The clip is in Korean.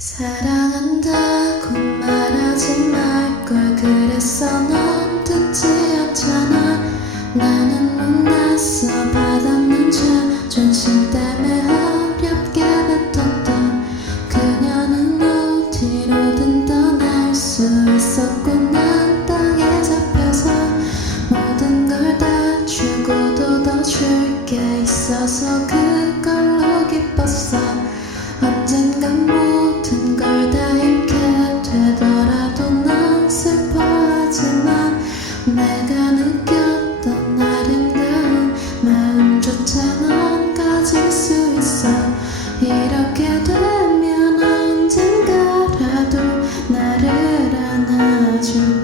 사랑한다고 말하지 말 걸. 그랬어 넌 듣지 않잖아. 나는 못났어. 받았는 자존심 때문에 어렵게 뱉었던 그녀는 어디로든 떠날 수 있었고 난 땅에 잡혀서 모든 걸 다 주고도 더 줄 게 있어서 그 내가 느꼈던 아름다운 마음조차 넌 가질 수 있어. 이렇게 되면 언젠가라도 나를 안아줄